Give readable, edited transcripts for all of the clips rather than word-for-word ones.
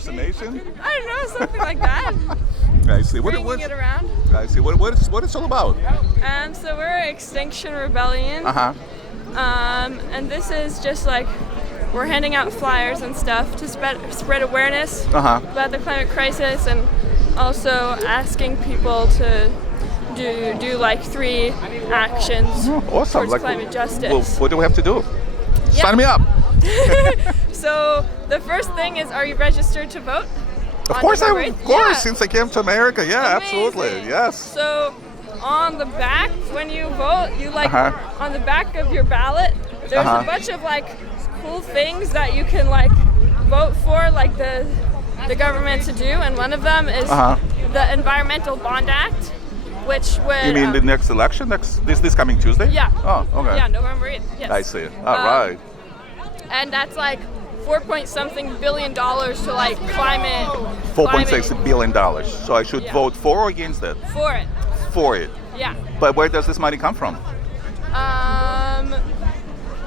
impersonation? I don't know, something like that. I see. Bringing it around. I see. What it's all about? So we're Extinction Rebellion. And this is just like we're handing out flyers and stuff to spread awareness about the climate crisis, and also asking people to do like 3 actions Awesome. towards climate justice. Well, what do we have to do? Yeah. Sign me up. So the first thing is, are you registered to vote? Of course, Yeah. since I came to America. Yeah, Amazing. absolutely. Yes. So on the back, when you vote, you on the back of your ballot, there's a bunch of like cool things that you can like vote for, like the government to do, and one of them is the Environmental Bond Act, which would... You mean the next election, this coming Tuesday? Yeah. Oh, okay. Yeah, November 8th. Yes. I see. All right. And that's like $4.something billion to like climate. $4.6 billion. So I should vote for or against that? For it. For it. Yeah. But where does this money come from?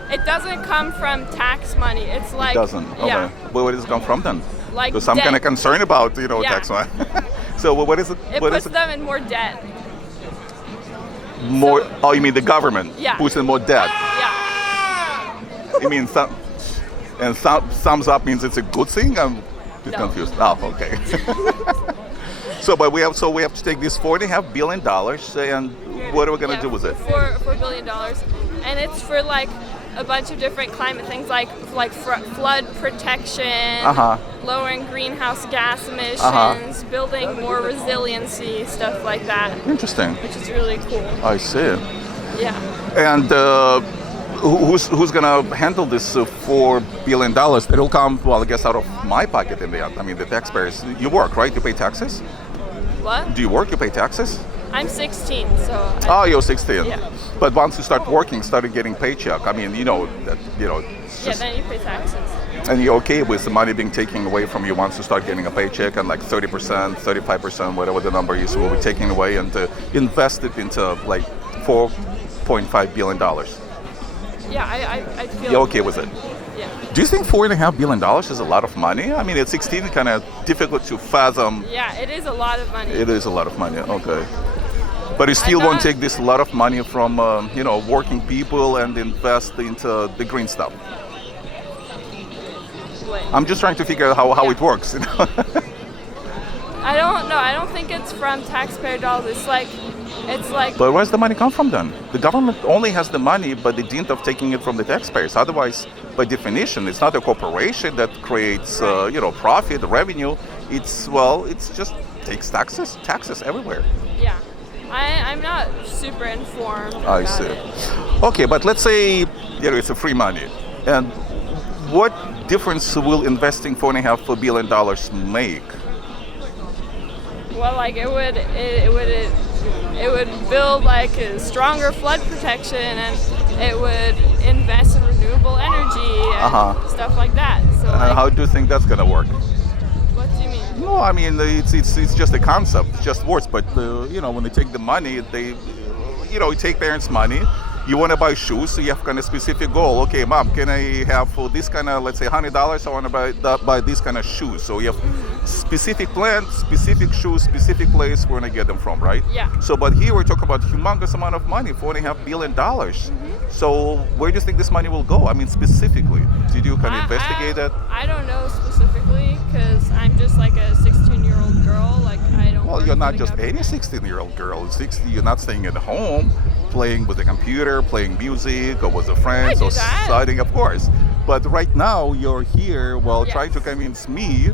It doesn't come from tax money. It's like... It doesn't? Okay. Yeah. Well, where does it come from then? Like Because I'm kind of concerned about, tax money. So what is it? It puts them in more debt. More? You mean the government? Yeah. Puts in more debt? Yeah. You mean thumbs up means it's a good thing? I'm a bit confused. Oh, okay. So we have to take this $4.5 billion, and what are we going to do with it? $4 billion, and it's for like a bunch of different climate things, like flood protection, lowering greenhouse gas emissions, building more resiliency, stuff like that. Interesting. Which is really cool. I see. Yeah. And who's going to handle this $4 billion? It'll come, well, I guess, out of my pocket in the end. I mean, the taxpayers. You work, right? You pay taxes? What? Do you work? You pay taxes? I'm 16, so... You're 16. Yeah. But once you start working, started getting paycheck, I mean, then you pay taxes. And you're okay with the money being taken away from you once you start getting a paycheck, and like 30%, 35%, whatever the number is, will be taken away and invest it into like $4.5 billion. Yeah, I feel... You're okay with it? Yeah. Do you think $4.5 billion is a lot of money? I mean, at 16, kind of difficult to fathom. Yeah, it is a lot of money. It is a lot of money, okay. But you still won't take this lot of money from, working people and invest into the green stuff. Wait. I'm just trying to figure out how it works. I don't know. I don't think it's from taxpayer dollars. It's like... But where's the money come from then? The government only has the money, but they didn't of taking it from the taxpayers. Otherwise, by definition, it's not a corporation that creates, profit, revenue. It's just takes taxes everywhere. Yeah. I'm not super informed. I see. Okay, but let's say it's a free money, and what difference will investing $4.5 billion make? Well, like it would build like a stronger flood protection, and it would invest in renewable energy and stuff like that. So how do you think that's gonna work? What do you mean? No, I mean it's just a concept, it's just words. But when they take the money, they take parents' money. You want to buy shoes, so you have kind of specific goal. Okay, mom, can I have for this kind of, let's say $100? I want to buy this kind of shoes. So you have specific plan, specific shoes, specific place we're gonna get them from, right? Yeah. So, but here we're talking about humongous amount of money, $4.5 billion. So where do you think this money will go? I mean, specifically, did you kind of investigate that? I don't know specifically, because I'm just like a 16-year-old girl. Like I don't. Well, you're not just any 16-year-old girl. You're not staying at home, playing with the computer, playing music, or with a friends, or studying, of course. But right now, you're here, trying to convince me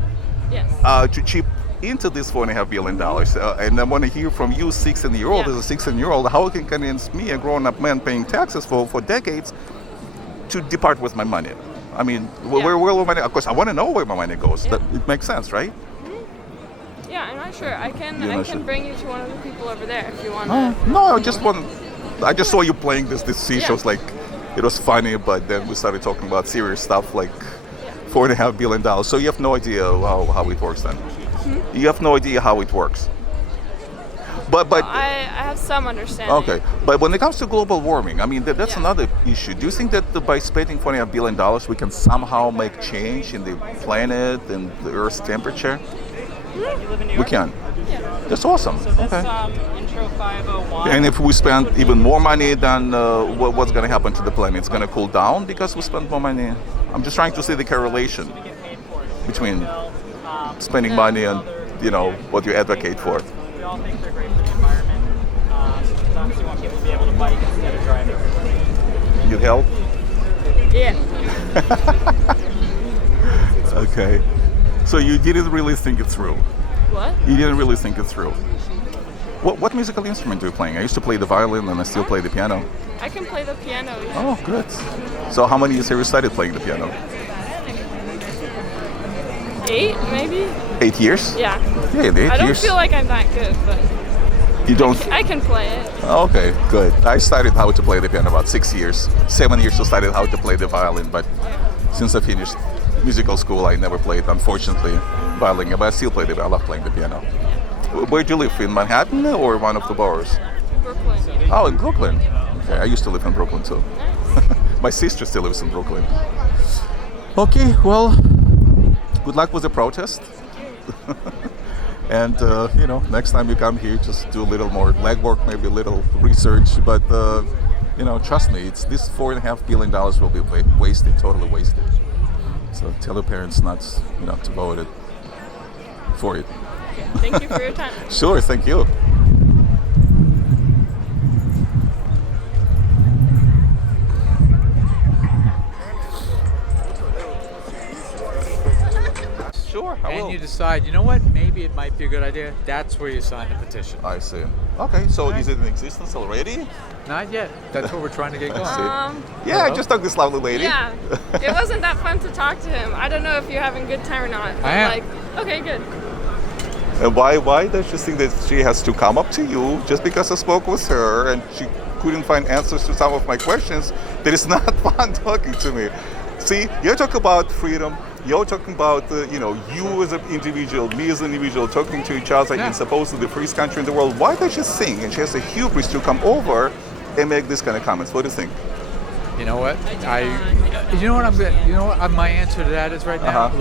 to chip into this $4.5 billion. And I want to hear from you, 16-year-old, as a 16-year-old, how you can convince me, a grown-up man paying taxes for decades, to depart with my money. I mean, where will my money? Of course, I want to know where my money goes. That, it makes sense, right? Yeah, I'm not sure. I can bring you to one of the people over there if you want. No, I just saw you playing this seashells, like it was funny, but then we started talking about serious stuff like $4.5 billion. So you have no idea how it works then? You have no idea how it works. But I have some understanding. Okay, but when it comes to global warming, I mean that's Yeah. another issue. Do you think that by spending $45 billion we can somehow make change in the planet and the Earth's temperature? We can. Yeah. That's awesome. So this Okay. intro 501. And if we spend even more money, then what's going to happen to the planet? It's going to cool down because we spend more money. I'm just trying to see the correlation between spending money and what you advocate for. We all think they're great for the environment. Because obviously we want people to be able to bike instead of driving. You'd help? Yeah. Okay. So you didn't really think it through. What? You didn't really think it through. What musical instrument are you playing? I used to play the violin and I still play the piano. I can play the piano. Yeah. Oh, good. So how many years have you started playing the piano? 8, maybe? 8 years? Yeah. Yeah, 8 years. I don't feel like I'm that good, but You don't? I can play it. Okay, good. I started how to play the piano about 6 years. 7 years I started how to play the violin, but since I finished musical school, I never played, unfortunately, violin. But I still play I love playing the piano. Where do you live? In Manhattan or one of the boroughs? Brooklyn. Oh, in Brooklyn. Okay, I used to live in Brooklyn too. Nice. My sister still lives in Brooklyn. Okay, well, good luck with the protest. And, next time you come here, just do a little more legwork, maybe a little research. But, trust me, this $4.5 billion will be wasted, totally wasted. So tell your parents not, to vote for it. Thank you for your time. Sure, thank you. Sure, I will. And you decide, you know what, maybe it might be a good idea, that's where you sign the petition. I see. Okay, so is it in existence already? Not yet. That's what we're trying to get going. Yeah, I just talked to this lovely lady. Yeah. It wasn't that fun to talk to him. I don't know if you're having a good time or not. I am. Like, okay, good. And why does she think that she has to come up to you just because I spoke with her and she couldn't find answers to some of my questions? That is not fun talking to me. See, you're talking about freedom. You're talking about, you as an individual, me as an individual, talking to each other in supposedly the freest country in the world. Why does she think? And she has the hubris to come over and make this kind of comments. What do you think? You know what? My answer to that is right now, look,